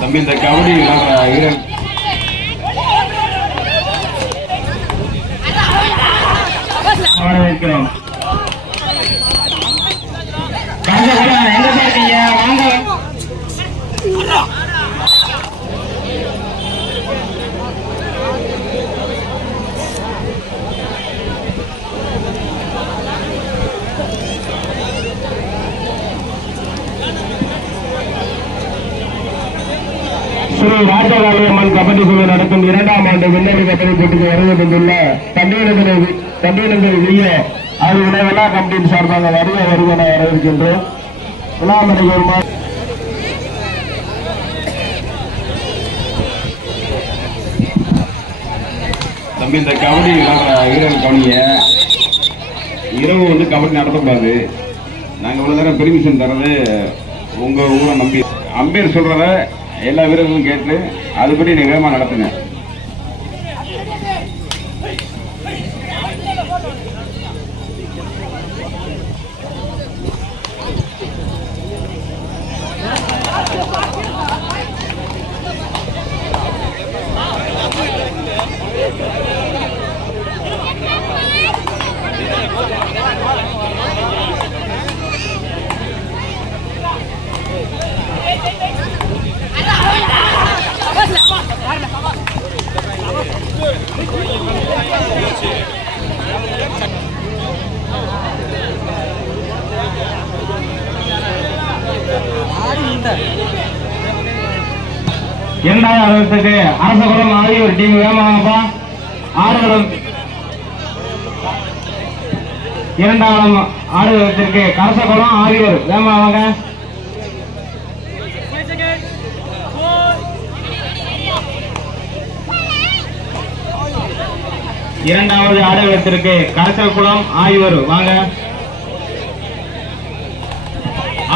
தம்பி இந்த கபடி வீரன். வைக்கிறோம் ஸ்ரீ ராஜகாளியம்மன் கபடி குழு நடத்தும் இரண்டாம் ஆண்டு விண்ணப்பி கபடி போட்டிக்கு வருகை தந்துள்ள தம்பியினங்கள் தம்பியினங்கள் விய அது உணவெல்லாம் கமிட்டியின் சார்பாக வருக வருக என வரவேற்கின்றோம். விழாமணி ஒரு தம்பி இந்த கபடி வீரர்கள் கவனிய கவனிங்க இரவு வந்து கபடி நடத்தக்கூடாது. நாங்கள் இவ்வளோ நேரம் பெர்மிஷன் தர்றது உங்கள் ஊரை நம்பி. அம்பேர் சொல்கிறத எல்லா வீரர்களும் கேட்டு அதுபடி நிகழமாக நடத்துங்க. இரண்டாவது அறுபத்துக்கு அரசகுளம் ஆகி ஒரு டீம் வேகமாகப்பா ஆறுகளும் இரண்டாவது ஆடுகளத்திற்கு கரசகுளம் ஆகியோர். வேகமாக இரண்டாவது ஆடுகளத்திற்கு கரசகுளம் ஆகியோர். வாங்க.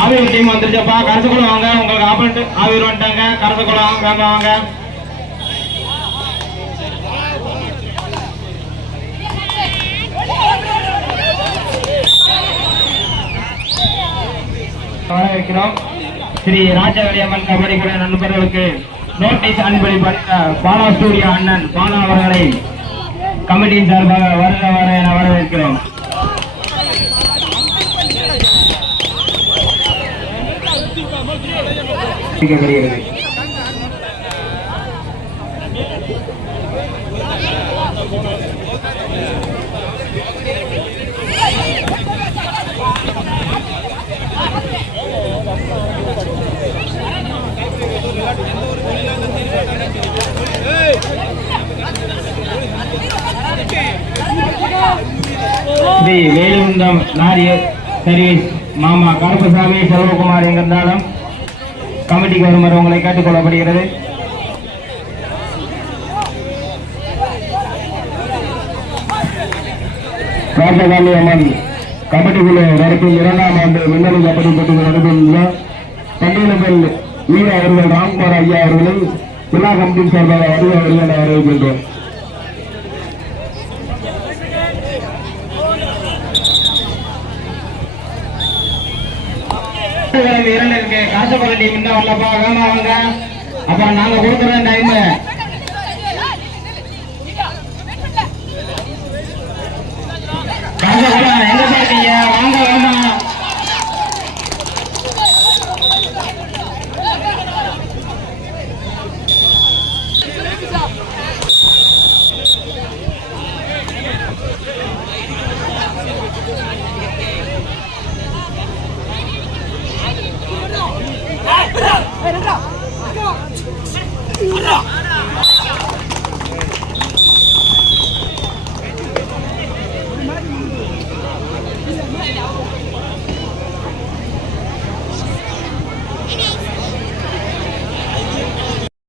ஆவியூர் டீம் வந்துருச்சப்பா. கரசகுளம் வாங்க. உங்களுக்கு ஆப்போனண்ட் ஆவியூர் வந்துட்டாங்க. கரசகுளம் வேமா வாங்க. வரவேற்கிறோம். ஸ்ரீ ராஜவலியம்மன் கபடி கூட நண்பர்களுக்கு நோட்டீஸ் அன்பளிப்பளித்த பாலா ஸ்டூடியோ அண்ணன் பாலா அவர்களை கமிட்டியின் சார்பாக வருக வர என வரவேற்கிறோம். அறிவிக்கப்படுகிறது ஸ்ரீ வேலுந்தம் லாரியர் சர்வீஸ் மாமா கருப்பசாமி செல்வகுமார் எங்கிருந்தாலும் கமிட்டிக்கு வருமாறு உங்களை கேட்டுக்கொள்ளப்படுகிறது. ராஜகாளி அம்மன் கமிட்டிக்குழு குழு நடத்தும் இரண்டாம் ஆண்டு மின்னணு கபடி போட்டி நடந்துள்ள பண்டிகைகள் வீர அவர்கள் ராம்குமார் ஐயா அவர்களை விழா கமிட்டி சார்பாக வருக வருக அறிவிக்கின்றோம் விளைவு இரண்டு இருக்கு காசப்பட டீம் வரலப்பா வேமா வாங்க அப்புறம் நாங்க கொடுக்குறோம் டைம் எங்க சார் வாங்க வேமா.